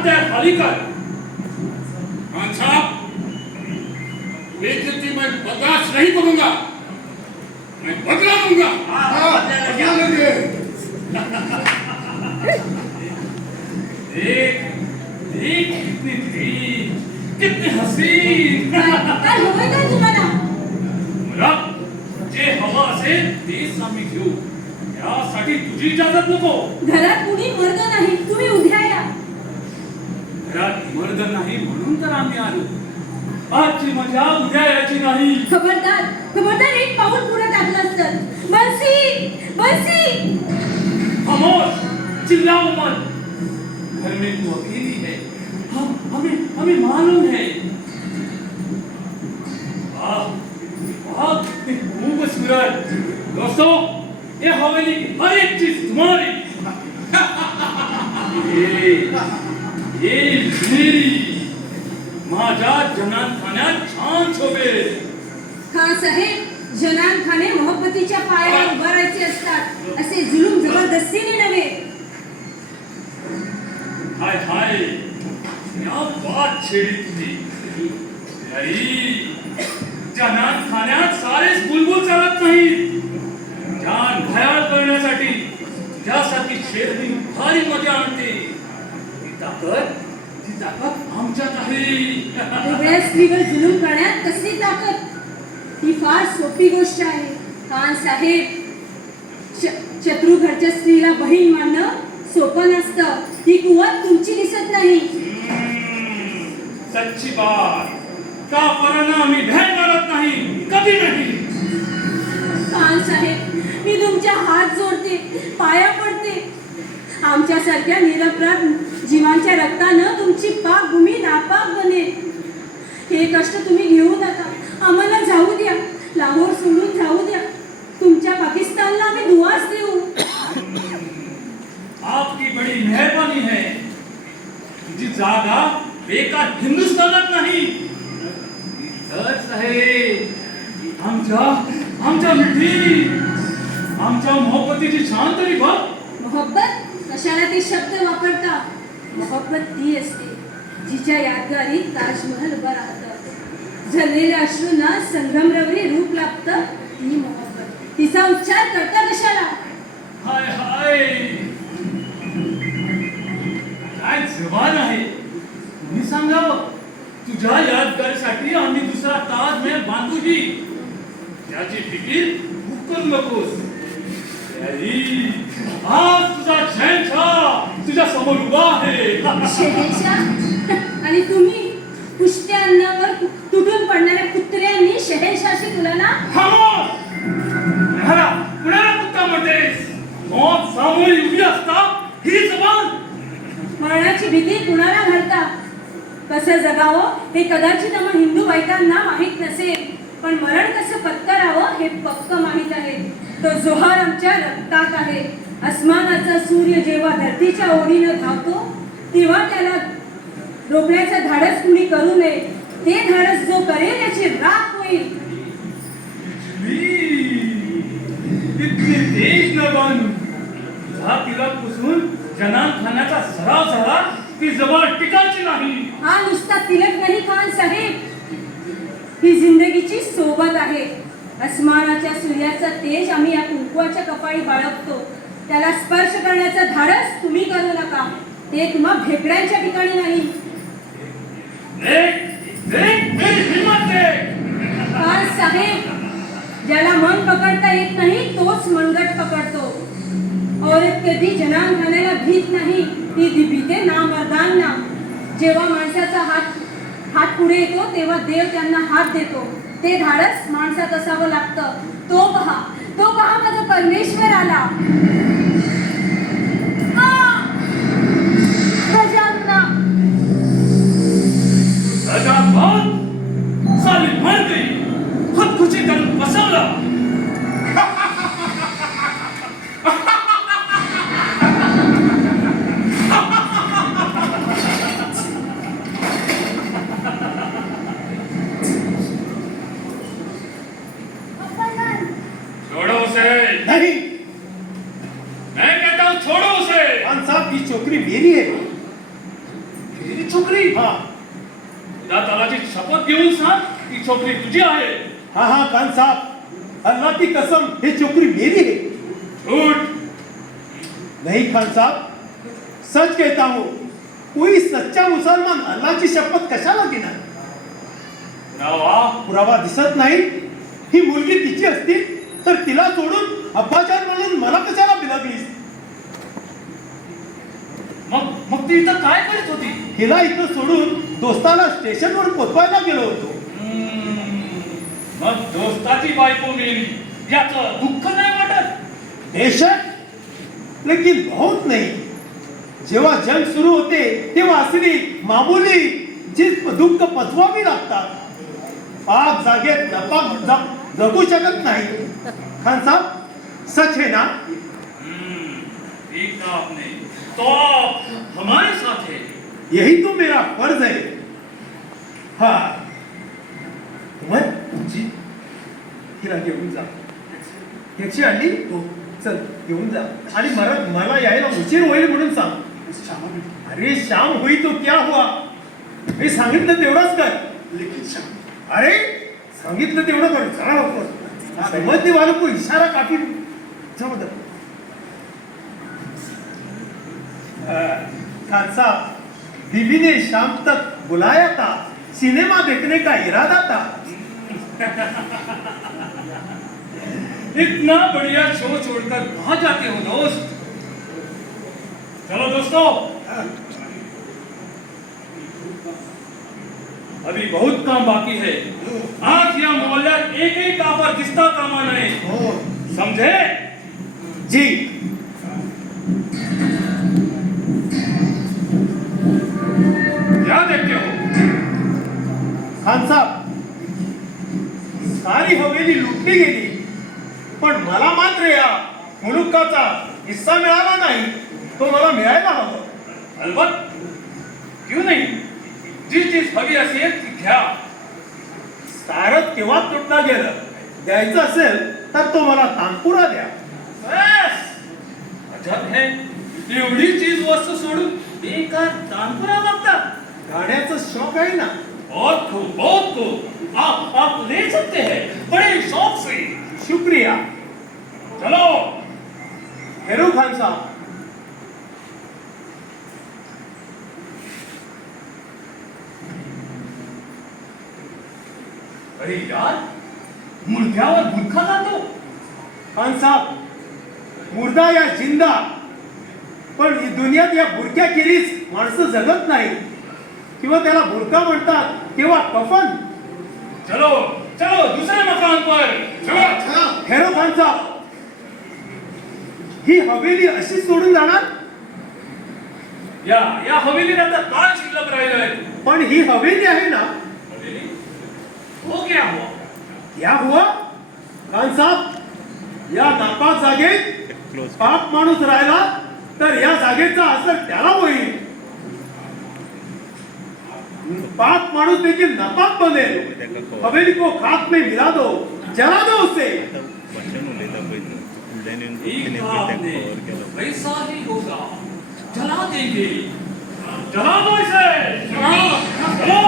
हत्या खाली कर। खान साहब, बेइज्जती मैं बर्दाश्त नहीं करूंगा, मैं बदला लूंगा। बदला लेंगे। देख देख कितनी थी, कितनी हसीन। काय हवंय काय तुम्हाला? मला जे हवा असेल तेच आम्ही घेऊ, यासाठी तुझी इजाजत नको। घरात कुणी मर्द नाही, तुम्ही उद्या या। घरात मर्द नाही म्हणून तर आम्ही आलो, आजची मजा उद्या यायची नाही। खबरदार खबरदार, एक पाऊल पुढे टाकलं असतं। बंसी बंसी। खामोश, चिल्लाओ मत। घर में तू अकेली है, हमें मालूम है। वाह वाह, कितनी खूबसूरत। दोस्तों, ये हवेली की हर एक चीज तुम्हारी। ये मेरी माझ्या जनानखान्यात छान शोभेल। खान साहेब, जनानखाने मोहब्बतीच्या पायावर उभं राहायचे असतात, असे जुलूम जबरदस्तीने नव्हे। हाय हाय, क्या बात छेड़ी तुझी। अरे, जनानखान्यात सारेच बुलबुल चालत नाहीत। जान घायाळ करण्यासाठी तुझ्यासारखी शेरणी भारी मजा आणते। ती ताकद आमच्यात आहे। वेगळ्या स्त्रीवर जुलूम करण्यात कसली ताकद? ही फार सोपी गोष्ट आहे खान साहेब। शत्रू घरच्या स्त्रीला बहीण मानणं सोपं नसतं। ही कुवत तुमची दिसत नाही। सच्ची बात, काफरांना आम्ही भेट मारत नाही, कधी नाही। खान साहेब, मी तुमच्या हात जोडते, पाया पडते। आमच्यासारख्या निरपराध जीवांच्या रक्तानं तुमची पाकभूमी नापाक बनेल। हे कष्ट तुम्ही घेऊ नका, आम्हाला जाऊ द्या, लाहोर सोडून जाऊ द्या। तुमच्या पाकिस्तानला आम्ही दुआच देऊ। आपकी बड़ी मेहरबानी है। तुझी जागा बेकार हिंदुस्थानात नाही, इथंच आहे। आमच्या मिठी, आमच्या मोहब्बतीची छान तरी बघ। मोहब्बत कशाला ते शब्द वापरता? मोहब्बत ती असते जिच्या यादगारी ताजमहल उभा राहतं, झरलेल्या अश्रूंना संगमरवरी रूप लाभतं। ती मोहब्बत, तिचा उच्चार करता कशाला? हाय हाय, काय जबान आहे। तुम्ही सांगावं, तुझ्या यादगारीसाठी आम्ही दुसरा ताजमहल बांधूही, त्याची फिकीर तू करू नकोस। आज तुझा शहनशाह तुझ्या समोर उभा आहे। शहेनशाह? आणि तुम्ही पुष्ट्या अन्नावर तुटून पडणाऱ्या कुत्र्यांनी शहेनशाहची तुलना? कुणाला कुत्ता म्हणतेस? मौत सामोरी उभी असता ही जबान। मरणाची भीती कुणाला घालता? कसं जगावं हे कदाचित आम्हा हिंदू बायकांना माहीत नसेल, पण मरण कसं पत्करावं हे पक्क माहीत आहे। तो जोहर आमच्या रक्तात आहे। आसमानाचा सूर्य जेव्हा धरतीच्या ओढीनं धावतो, तेव्हा त्याला रोखण्याचं धाडस कुणी करू नये। ते धाडस जो करेल त्याची राख होईल। इतकी तेज न बांधू, तिला पुसून जनानखान्याचा सराव झाला ती जबान टिकायची नाही। हा नुसता तिलक नाही खान साहेब, ही जिंदगीची सोबत आहे। आसमानाच्या सूर्याचा तेज आम्ही या कुंकवाच्या कपाळी बाळगतो, त्याला स्पर्श करण्याचं धाडस तुम्ही करू नका। ते तुम्हा भेकड्यांच्या ठिकाणी नाही। खान साहेब, ज्याला मन पकडता येत नाही तोच मनगट पकडतो। औरत कधी जनानखान्याला भीत नाही, ती भीते नामर्दांना। जेव्हा माणसाचा हात पुढे येतो तेव्हा देव त्यांना हात देतो। ते धाडस माणसात असावं लागतं। तो पहा माझा परमेश्वर आला। साली मर गई, खुदकुशी करून बसवला। छोड़ो उसे। नहीं, मैं कहता हूँ छोड़ो उसे। खान साहब, ये छोकरी मेरी है। ती छोकरी हा खुदा तालाची शपथ घेऊन सांग ती छोकरी तुझी आहे. हाँ हाँ खान साहब, अल्लाह की कसम ये छोकरी मेरी है. झूठ. नहीं खान साहब, सच कहता हूँ. कोई सच्चा मुसलमान अल्लाह की शपथ कशाला घेणार? पुरावा. पुरावा दिसत नाही. ही मुलगी तिची असती तर तिला सोडून अब्बाजान म्हणून मला कशाला बिलगलीस? मग ती इथं काय करत होती? हिला इथं सोडून दोस्ताला स्टेशनवर पोचवायला गेलो होतो. मग दोस्ताची बायको मेली याचं दुःख नाही वाटत? बेशक, लेकिन बहुत नहीं. जेव्हा जंग सुरू होते तेव्हा असली मामूली जी दुःख पचवावी लागतात. पाक जागेत जगू शकत नाही. खान साहब, सच है ना? ठीक कहा आपने. तो आप हमारे साथ है. यही तो मेरा फर्ज है. हाँ उमर जी, हिला घेऊन जा. टॅक्सी आणली हो, चल घेऊन जा. आणि मला यायला उशीर होईल म्हणून सांग. अरे शाम हुई तो क्या हुआ? मी सांगितलं तेवढंच कर. अरे सांगितलं तेवढं कर. चला लवकर. समझने वालों को इशारा काफी. जाओ. खान साहब, बीबी ने शाम तक बुलाया था. सिनेमा देखने का इरादा था. इतना बढ़िया शो छोड़कर कहाँ जाते हो दोस्त? चलो दोस्तों, अभी बहुत काम बाकी है. आज या मोहल्ल्यात एकही कापर दिसता कामा नये. समझे? जी. क्या देखते हो? खान साहब, सारी हवेली लुटली गेली, पण मला मात्र या मुलुकाचा हिस्सा मिळाला नाही. तो मला मिळायला हवं. अलबत, क्यों नहीं? जी चीज हवी असेल ती घ्या. सारच केव्हा तुटला गेलं. द्यायचं असेल तर तो मला तानपुरा द्या. बस. अजब है, एवढी चीज वस्तू सोडून बेकार तानपुरा मागता. गाण्याचं शौक आहे ना. बहुत खूब, बहुत खूब. आप ले सकते हैं बड़े शौक से. शुक्रिया. चलो. हेरो खान साहब, अरे यार, मुर्द्यावर बुरखा घालतो. खान साहब, मुर्दा या जिंदा, पण ही दुनियात या बुरक्याखेरीज माणसं जगत नाही. किंवा त्याला बुरका म्हणतात किंवा कफन. चलो चलो दुसरे मकान पर. चलो. हेरो खान साहब, ही हवेली अशी सोडून जाणार? या हवेलीला आता काय शिल्लक राहिलंय? पण ही हवेली आहे ना. हवेली? हो क्या हुआ? क्या हुआ? खान साहब, या नापाक जागेत पाप माणूस राहिला तर या जागेचा असर त्याला होईल. पाप माणूस देखील नापाक बनेल. हवेली को खाक में मिला दो, जला दो उसे. ठीक कहा आपने, वैसा ही होगा. जला देंगे. जला दो इसे. चलो.